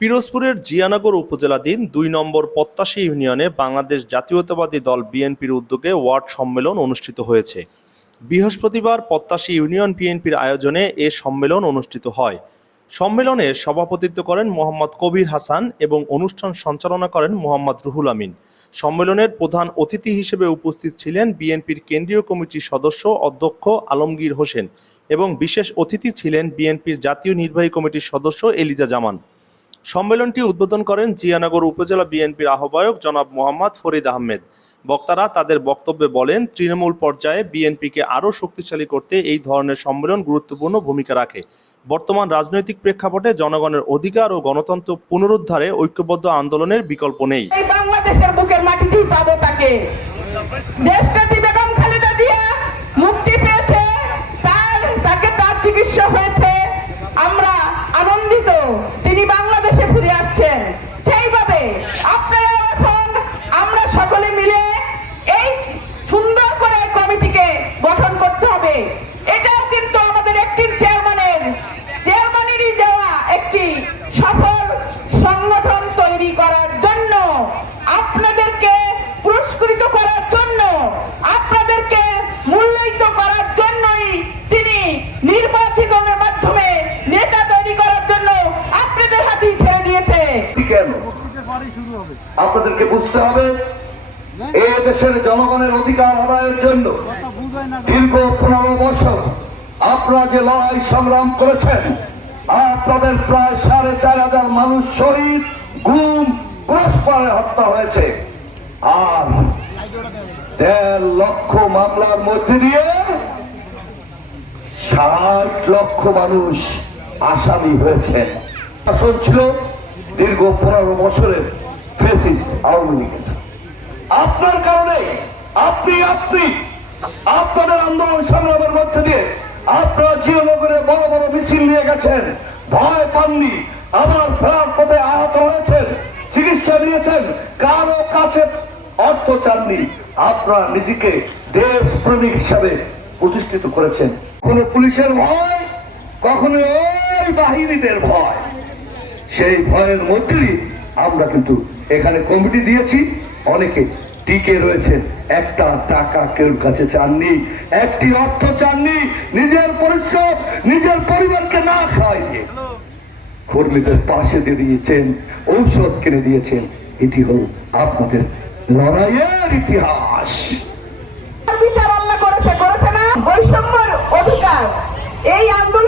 পিরোজপুরের জিয়ানগর উপজেলাধীন দুই নম্বর পত্তাশী ইউনিয়নে বাংলাদেশ জাতীয়তাবাদী দল বিএনপির উদ্যোগে ওয়ার্ড সম্মেলন অনুষ্ঠিত হয়েছে। বৃহস্পতিবার পত্তাশী ইউনিয়ন বিএনপির আয়োজনে এ সম্মেলন অনুষ্ঠিত হয়। সম্মেলনে সভাপতিত্ব করেন মোহাম্মদ কবির হাসান এবং অনুষ্ঠান সঞ্চালনা করেন মোহাম্মদ রুহুল আমিন। সম্মেলনের প্রধান অতিথি হিসেবে উপস্থিত ছিলেন বিএনপির কেন্দ্রীয় কমিটির সদস্য অধ্যক্ষ আলমগীর হোসেন এবং বিশেষ অতিথি ছিলেন বিএনপির জাতীয় নির্বাহী কমিটির সদস্য এলিজা জামান। সম্মেলনটি উদ্বোধন করেন জিয়ানগর উপজেলা বিএনপির আহ্বায়ক জনাব মোহাম্মদ ফরিদ আহমেদ। বক্তারা তাদের বক্তব্যে বলেন, তৃণমূল পর্যায়ে বিএনপিকে আরও শক্তিশালী করতে এই ধরনের সম্মেলন গুরুত্বপূর্ণ ভূমিকা রাখে। বর্তমান রাজনৈতিক প্রেক্ষাপটে জনগণের অধিকার ও গণতন্ত্র পুনরুদ্ধারে ঐক্যবদ্ধ আন্দোলনের বিকল্প নেই। বাংলাদেশের বুকের মাটিতেই পাবো তাকে। বেগম খালেদা জিয়া মুক্তি পেয়েছে তার তাকে তার চিকিৎসা হয়েছে আমরা আনন্দিত তিনি বাংলাদেশে ফিরে আসছেন সেইভাবে আপনারা এখন আমরা সকলে মিলে এই সুন্দর করে এই কমিটিকে গঠন করতে হবে এটাও কিন্তু আমাদের একটি চেয়ারম্যানের চেয়ারম্যানেরই দেওয়া একটি সফল সংগঠন তৈরি করার জন্য আপনাদেরকে পুরস্কৃত করার জন্য আপনাদেরকে মূল্যায়িত করার জন্যই তিনি নির্বাচিতনের মাধ্যমে নেতা তৈরি করার জন্য আপনাদের হাতেই ছেড়ে দিয়েছে কেন আপনাদেরকে বুঝতে হবে এ দেশের জনগণের অধিকার আদায়ের জন্য দীর্ঘ পনেরো বছর আপনারা যে লড়াই সংগ্রাম করেছেন আপনাদের প্রায় সাড়ে চার হাজার মানুষ শহীদ গুম পরস্পরে হত্যা হয়েছে। আর দেড় লক্ষ মামলার মধ্যে দিয়ে ষাট লক্ষ মানুষ আসামি হয়েছে। শাসন ছিল দীর্ঘ পনেরো বছরের ফেসিস্ট আওয়ামী লীগের। আপনার কারণে আপনি আপনি আপনাদের আন্দোলন সংগ্রামের মধ্যে দিয়ে আপনারা জিওনগরে বড় বড় মিছিল নিয়ে গেছেন, ভয় পাননি, আবার ফেরার পথে আহত হয়েছেন, চিকিৎসা নিয়েছেন, কারও কাছে অর্থ চাননি। আপনারা নিজেকে দেশ প্রেমিক হিসাবে প্রতিষ্ঠিত করেছেন। কোন পুলিশের ভয় কখনো ওই বাহিনীদের ভয়। সেই ভয়ের মধ্যেই আমরা কিন্তু এখানে কমিটি দিয়েছি। অনেকে টিকে রয়েছেন একটা টাকা কেউ কাছে চাননি, একটি অর্থ চাননি, নিজের পরিশ্রম, নিজের পরিবারকে না খাইয়ে কর্মীদের পাশে দিয়ে দিয়েছেন, ঔষধ কিনে দিয়েছেন। এটি হল আপনাদের লড়াইয়ের ইতিহাস। বিচার অধিকার। এই আন্দোলনকে